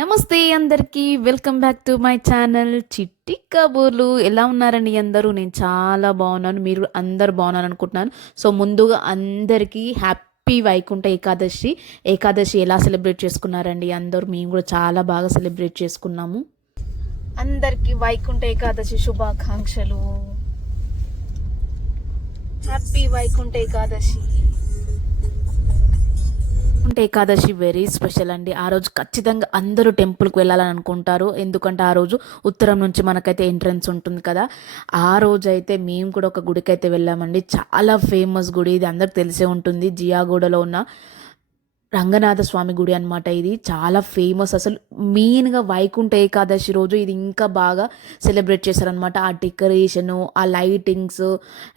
నమస్తే అందరికీ. Welcome back to my channel చిట్టి కబుర్లు. ఎలా ఉన్నారండి అందరూ? నేను చాలా బాగున్నాను. మీరు అందరు బాగున్నారు అనుకుంటున్నాను. సో ముందుగా అందరికీ హ్యాపీ వైకుంఠ ఏకాదశి. ఏకాదశి ఎలా సెలబ్రేట్ చేసుకున్నారండి అందరూ? మేము కూడా చాలా బాగా సెలబ్రేట్ చేసుకున్నాము. అందరికీ వైకుంఠ ఏకాదశి శుభాకాంక్షలు. Happy Vaikuntha Ekadashi. Vaikuntha Ekadashi very special అండి. ఆ రోజు ఖచ్చితంగా అందరూ టెంపుల్కి వెళ్ళాలని అనుకుంటారు. ఎందుకంటే ఆ రోజు ఉత్తరం నుంచి మనకైతే ఎంట్రన్స్ ఉంటుంది కదా. ఆ రోజు అయితే మేము కూడా ఒక గుడికి అయితే వెళ్ళామండి. చాలా ఫేమస్ గుడి, ఇది అందరికి తెలిసే ఉంటుంది. జియాగూడలో ఉన్న రంగనాథ స్వామి గుడి అనమాట. ఇది చాలా ఫేమస్. అసలు మెయిన్గా వైకుంఠ ఏకాదశి రోజు ఇది ఇంకా బాగా సెలబ్రేట్ చేశారనమాట. ఆ డెకరేషను, ఆ లైటింగ్స్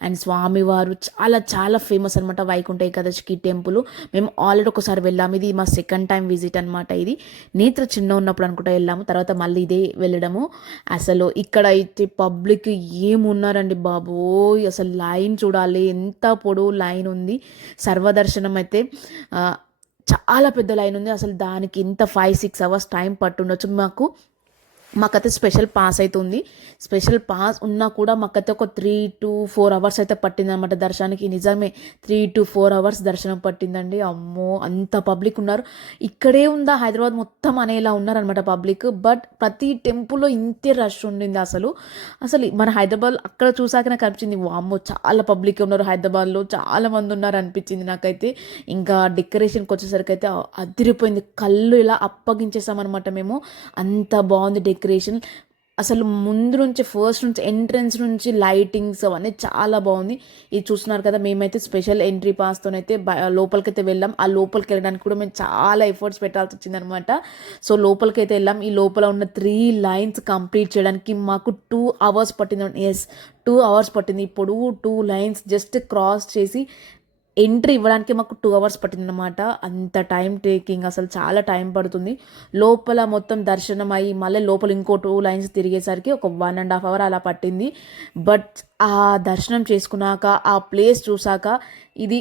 అండ్ స్వామివారు చాలా చాలా ఫేమస్ అనమాట వైకుంఠ ఏకాదశికి టెంపుల్. మేము ఆల్రెడీ ఒకసారి వెళ్ళాము. ఇది మా సెకండ్ టైం విజిట్ అనమాట. ఇది నేత్ర చిన్న ఉన్నప్పుడు అనుకుంటా వెళ్ళాము, తర్వాత మళ్ళీ ఇదే వెళ్ళడము. అసలు ఇక్కడ అయితే పబ్లిక్ ఏమున్నారండి బాబోయ్, అసలు లైన్ చూడాలి, ఎంత పొడవు లైన్ ఉంది. సర్వదర్శనం అయితే చాలా పెద్ద లైన్ ఉంది. అసలు దానికి ఇంత 5-6 అవర్స్ టైం పట్టుండొచ్చు. మాకైతే స్పెషల్ పాస్ అయితే ఉంది. స్పెషల్ పాస్ ఉన్నా కూడా మాకైతే ఒక 3-4 అవర్స్ అయితే పట్టింది అనమాట దర్శనానికి. నిజమే, 3-4 అవర్స్ దర్శనం పట్టిందండి. అమ్మో, అంత పబ్లిక్ ఉన్నారు. ఇక్కడే ఉందా హైదరాబాద్ మొత్తం అనేలా ఉన్నారనమాట పబ్లిక్. బట్ ప్రతి టెంపుల్లో ఇంతే రష్ ఉండింది. అసలు మన హైదరాబాద్ అక్కడ చూసాక నాకు అనిపించింది, వామ్మో చాలా పబ్లిక్ ఉన్నారు, హైదరాబాద్లో చాలా మంది ఉన్నారు అనిపించింది నాకైతే. ఇంకా డెకరేషన్కి వచ్చేసరికి అయితే అదిరిపోయింది. కళ్ళు ఇలా అప్పగించేసామన్నమాట మేము. అంత బాగుంది డెకరేషన్. అసలు ముందు నుంచి ఫస్ట్ నుంచి ఎంట్రన్స్ నుంచి లైటింగ్స్ అవన్నీ చాలా బాగుంది. ఇది చూస్తున్నారు కదా, మేమైతే స్పెషల్ ఎంట్రీ పాస్తోనైతే లోపలికైతే వెళ్ళాం. ఆ లోపలికి వెళ్ళడానికి కూడా మేము చాలా ఎఫర్ట్స్ పెట్టాల్సి వచ్చిందనమాట. సో లోపలికైతే వెళ్ళాం. ఈ లోపల ఉన్న 3 లైన్స్ కంప్లీట్ చేయడానికి మాకు 2 అవర్స్ పట్టింది. 2 అవర్స్ పట్టింది. ఇప్పుడు 2 లైన్స్ జస్ట్ క్రాస్ చేసి ఎంట్రీ ఇవ్వడానికి మాకు 2 అవర్స్ పట్టిందనమాట. అంత టైం టేకింగ్, అసలు చాలా టైం పడుతుంది. లోపల మొత్తం దర్శనం అయ్యి మళ్ళీ లోపల ఇంకో 2 లైన్స్ తిరిగేసరికి ఒక 1.5 అవర్ అలా పట్టింది. బట్ ఆ దర్శనం చేసుకున్నాక, ఆ ప్లేస్ చూసాక ఇది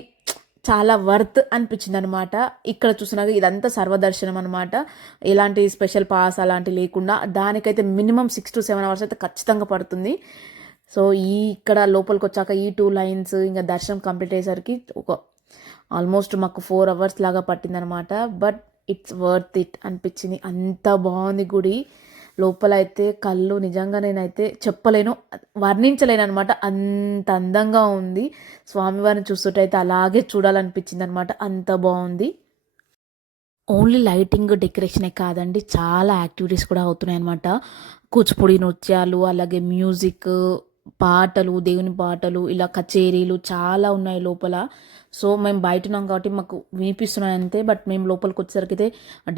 చాలా వర్త్ అనిపించింది అనమాట. ఇక్కడ చూసినాక ఇదంతా సర్వదర్శనం అనమాట. ఎలాంటి స్పెషల్ పాస్ అలాంటి లేకుండా దానికైతే మినిమం 6-7 అవర్స్ అయితే ఖచ్చితంగా పడుతుంది. సో ఇక్కడ లోపలికి వచ్చాక ఈ 2 లైన్స్ ఇంకా దర్శనం కంప్లీట్ అయ్యేసరికి ఒక ఆల్మోస్ట్ మాకు 4 అవర్స్ లాగా పట్టిందనమాట. బట్ ఇట్స్ వర్త్ ఇట్ అనిపించింది. అంత బాగుంది గుడి. లోపల అయితే కళ్ళు నిజంగా నేనైతే చెప్పలేను, వర్ణించలేను అనమాట. అంత అందంగా ఉంది. స్వామివారిని చూస్తుంటే అయితే అలాగే చూడాలనిపించింది అనమాట. అంత బాగుంది. ఓన్లీ లైటింగ్ డెకరేషనే కాదండి, చాలా యాక్టివిటీస్ కూడా అవుతున్నాయి అనమాట. కూచిపూడి నృత్యాలు, అలాగే మ్యూజిక్, పాటలు, దేవుని పాటలు, ఇలా కచేరీలు చాలా ఉన్నాయి లోపల. సో మేము బయట ఉన్నాం కాబట్టి మాకు వినిపిస్తున్నాయి అంతే. బట్ మేము లోపలికి వచ్చేసరికి అయితే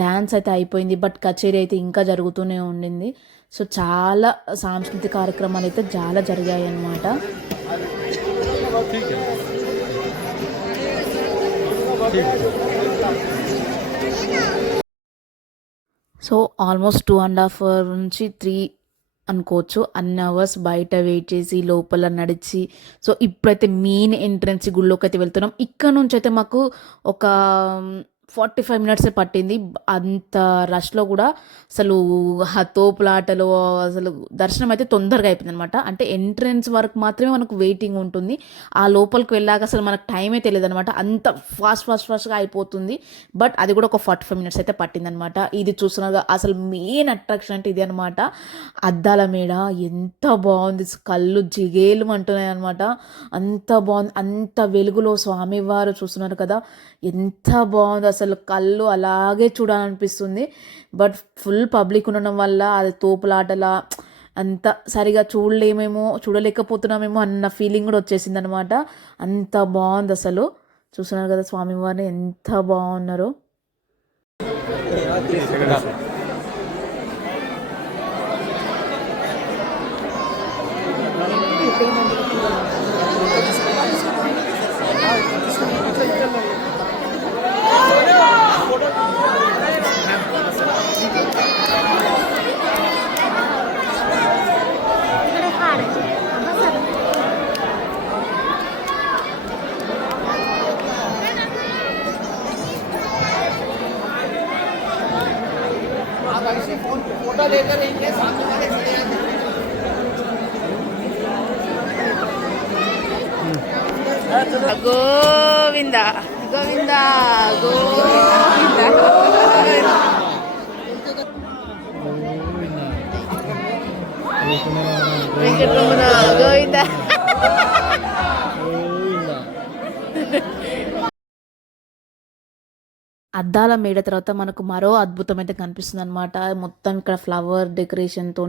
డ్యాన్స్ అయితే అయిపోయింది. బట్ కచేరీ అయితే ఇంకా జరుగుతూనే ఉండింది. సో చాలా సాంస్కృతిక కార్యక్రమాలు అయితే చాలా జరిగాయి అన్నమాట. సో ఆల్మోస్ట్ 2.5 నుంచి 3 అనుకోవచ్చు అన్ని అవర్స్ బయట వెయిట్ చేసి లోపల నడిచి. సో ఇప్పుడైతే మెయిన్ ఎంట్రన్స్ గుళ్ళోకి అయితే వెళ్తున్నాం. ఇక్కడ నుంచి అయితే మాకు ఒక 45 మినిట్సే పట్టింది. అంత రష్లో కూడా అసలు తోపులాటలు, అసలు దర్శనం అయితే తొందరగా అయిపోయింది అనమాట. అంటే ఎంట్రన్స్ వరకు మాత్రమే మనకు వెయిటింగ్ ఉంటుంది. ఆ లోపలికి వెళ్ళాక అసలు మనకు టైమే తెలియదు అనమాట. అంత ఫాస్ట్గా అయిపోతుంది. బట్ అది కూడా ఒక 45 మినిట్స్ అయితే పట్టిందనమాట. ఇది చూస్తున్నారు, అసలు మెయిన్ అట్రాక్షన్ అంటే ఇది అనమాట. అద్దాల మేడ ఎంత బాగుంది, కళ్ళు జిగేలు అంటున్నాయి అనమాట. అంత బాగుంది. అంత వెలుగులో స్వామివారు చూస్తున్నారు కదా, ఎంత బాగుంది. అసలు కళ్ళు అలాగే చూడాలనిపిస్తుంది. బట్ ఫుల్ పబ్లిక్ ఉండడం వల్ల అది తోపులాటలా అంత సరిగా చూడలేకపోతున్నామేమో అన్న ఫీలింగ్ కూడా వచ్చేసింది అనమాట. అంత బాగుంది అసలు. చూస్తున్నారు కదా స్వామివారిని ఎంత బాగున్నారో. గోవింద గోవింద గోవింద వెంకటరమణ గోవింద. అద్దాల మేడ తర్వాత మనకు మరో అద్భుతం అయితే కనిపిస్తుంది అనమాట. మొత్తం ఇక్కడ ఫ్లవర్ డెకరేషన్తో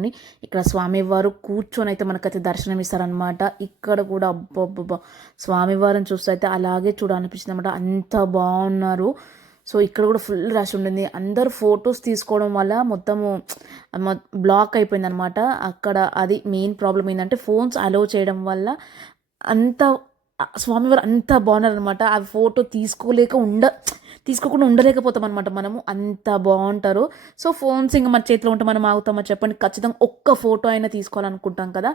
ఇక్కడ స్వామివారు కూర్చొని అయితే మనకైతే దర్శనం ఇస్తారనమాట. ఇక్కడ కూడా అబ్బబ్బబ్బా స్వామివారిని చూస్తే అయితే అలాగే చూడాలనిపిస్తుంది అనమాట. అంత బాగున్నారు. సో ఇక్కడ కూడా ఫుల్ రష్ ఉండింది. అందరు ఫొటోస్ తీసుకోవడం వల్ల మొత్తము బ్లాక్ అయిపోయింది అనమాట. అక్కడ అది మెయిన్ ప్రాబ్లం ఏంటంటే ఫోన్స్ అలౌ చేయడం వల్ల అంత స్వామివారు అంత బాగున్నారు అనమాట. ఆ ఫోటో తీసుకోకుండా ఉండలేకపోతాం అనమాట మనము. అంత బాగుంటారు. సో ఫోన్స్ ఇంకా మన చేతిలో ఉంటే మనం ఆగుతామో చెప్పండి. ఖచ్చితంగా ఒక్క ఫోటో అయినా తీసుకోవాలనుకుంటాం కదా.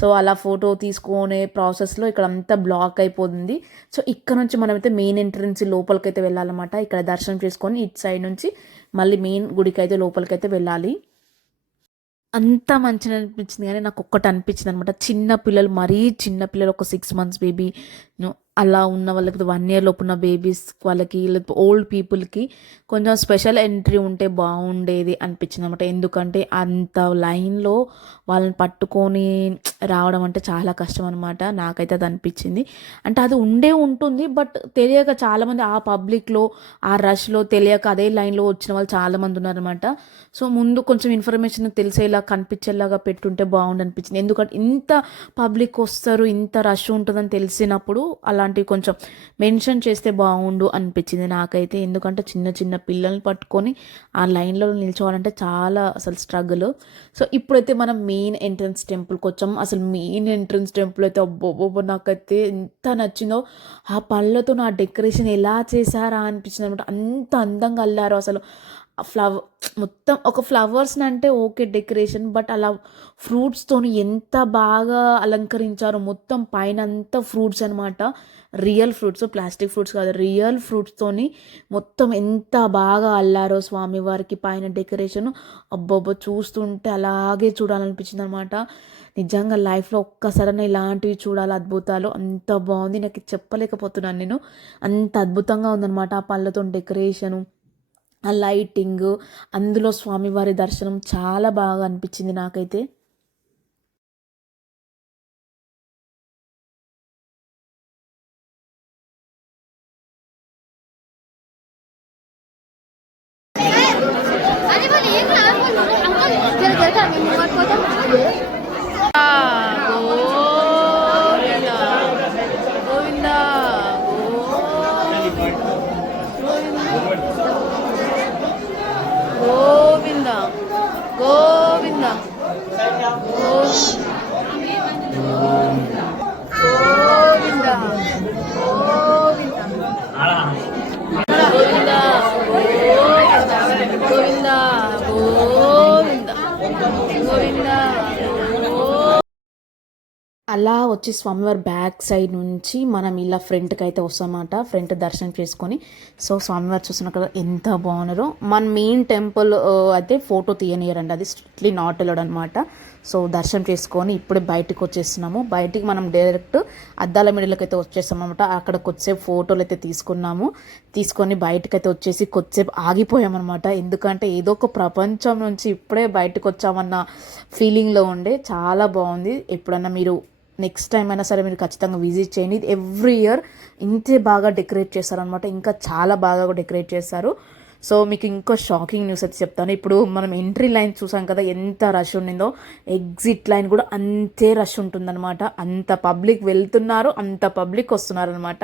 సో అలా ఫోటో తీసుకునే ప్రాసెస్లో ఇక్కడ అంతా బ్లాక్ అయిపోతుంది. సో ఇక్కడ నుంచి మనమైతే మెయిన్ ఎంట్రన్స్ లోపలికైతే వెళ్ళాలన్నమాట. ఇక్కడ దర్శనం చేసుకొని ఇటు సైడ్ నుంచి మళ్ళీ మెయిన్ గుడికి అయితే లోపలికైతే వెళ్ళాలి. అంత మంచిగా అనిపించింది. కానీ నాకు ఒక్కటి అనిపించింది అనమాట. చిన్న పిల్లలు, మరీ చిన్న పిల్లలు, ఒక 6 months బేబీ అలా ఉన్న వాళ్ళకి 1 year లోపు ఉన్న బేబీస్ వాళ్ళకి, లేకపోతే ఓల్డ్ పీపుల్కి కొంచెం స్పెషల్ ఎంట్రీ ఉంటే బాగుండేది అనిపించింది అనమాట. ఎందుకంటే అంత లైన్లో వాళ్ళని పట్టుకొని రావడం అంటే చాలా కష్టం అనమాట. నాకైతే అది అనిపించింది. అంటే అది ఉంటుంది, బట్ తెలియక చాలామంది ఆ పబ్లిక్లో ఆ రష్లో తెలియక అదే లైన్లో వచ్చిన వాళ్ళు చాలామంది ఉన్నారనమాట. సో ముందు కొంచెం ఇన్ఫర్మేషన్ తెలిసేలా కనిపించేలాగా పెట్టుంటే బాగుండు అనిపించింది. ఎందుకంటే ఇంత పబ్లిక్ వస్తారు, ఇంత రష్ ఉంటుందని తెలిసినప్పుడు అలాంటివి కొంచెం మెన్షన్ చేస్తే బాగుండు అనిపించింది నాకైతే. ఎందుకంటే చిన్న చిన్న పిల్లల్ని పట్టుకొని ఆ లైన్లో నిల్చోవాలంటే చాలా అసలు స్ట్రగుల్. సో ఇప్పుడైతే మనం మెయిన్ ఎంట్రన్స్ టెంపుల్కి వచ్చాము. అసలు మెయిన్ ఎంట్రన్స్ టెంపుల్ అయితే అబ్బోబో నాకైతే ఎంత నచ్చిందో. ఆ పళ్ళతో నా డెకరేషన్ ఎలా చేశారా అనిపించింది అనమాట. అంత అందంగా అల్లారు అసలు. మొత్తం ఒక ఫ్లవర్స్ని అంటే ఓకే డెకరేషన్, బట్ అలా ఫ్రూట్స్తోని ఎంత బాగా అలంకరించారు. మొత్తం పైన అంతా ఫ్రూట్స్ అనమాట. రియల్ ఫ్రూట్స్, ప్లాస్టిక్ ఫ్రూట్స్ కాదు, రియల్ ఫ్రూట్స్తోని మొత్తం ఎంత బాగా అల్లారో స్వామివారికి పైన డెకరేషన్. అబ్బబ్బో చూస్తుంటే అలాగే చూడాలనిపించింది అనమాట. నిజంగా లైఫ్లో ఒక్కసారైనా ఇలాంటివి చూడాలి అద్భుతాలు. అంత బాగుంది. నాకు చెప్పలేకపోతున్నాను నేను. అంత అద్భుతంగా ఉందన్నమాట ఆ పళ్ళతో డెకరేషను, ఆ లైటింగ్, అందులో స్వామివారి దర్శనం చాలా బాగా అనిపించింది నాకైతే. గోవిందా గోవింద గోవింద గోవింద గోవింద గోవింద గోవింద. అలా వచ్చి స్వామివారి బ్యాక్ సైడ్ నుంచి మనం ఇలా ఫ్రంట్కి అయితే వస్తామన్నమాట. ఫ్రంట్ దర్శనం చేసుకొని, సో స్వామివారు చూసిన కదా ఎంత బాగున్నారో. మన మెయిన్ టెంపుల్ అయితే ఫోటో తీయనియరండి, అది స్ట్రిక్ట్లీ నాట్ అలౌడ్ అనమాట. సో దర్శనం చేసుకొని ఇప్పుడే బయటకు వచ్చేస్తున్నాము. బయటికి మనం డైరెక్ట్ అద్దాల మెడలకు అయితే వచ్చేస్తామన్నమాట. అక్కడ కొద్దిసేపు ఫోటోలు అయితే తీసుకొని బయటకు అయితే వచ్చేసి కొద్దిసేపు ఆగిపోయామన్నమాట. ఎందుకంటే ఏదో ఒక ప్రపంచం నుంచి ఇప్పుడే బయటకు వచ్చామన్న ఫీలింగ్లో ఉండే. చాలా బాగుంది. ఎప్పుడన్నా మీరు నెక్స్ట్ టైం అయినా సరే మీరు ఖచ్చితంగా విజిట్ చేయండి. ఇది ఎవ్రీ ఇయర్ ఇంతే బాగా డెకరేట్ చేస్తారనమాట. ఇంకా చాలా బాగా డెకరేట్ చేస్తారు. సో మీకు ఇంకో షాకింగ్ న్యూస్ అయితే చెప్తాను. ఇప్పుడు మనం ఎంట్రీ లైన్ చూసాం కదా ఎంత రష్ ఉండిందో, ఎగ్జిట్ లైన్ కూడా అంతే రష్ ఉంటుందన్నమాట. అంత పబ్లిక్ వెళ్తున్నారు, అంత పబ్లిక్ వస్తున్నారు అనమాట.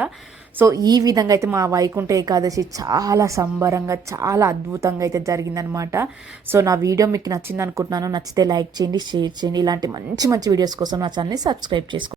సో ఈ విధంగా అయితే మా వైకుంఠ ఏకాదశి చాలా సంబరంగా, చాలా అద్భుతంగా అయితే జరిగిందనమాట. సో నా వీడియో మీకు నచ్చింది అనుకుంటున్నాను. నచ్చితే లైక్ చేయండి, షేర్ చేయండి. ఇలాంటి మంచి మంచి వీడియోస్ కోసం నా ఛానల్ని సబ్స్క్రైబ్ చేసుకోండి.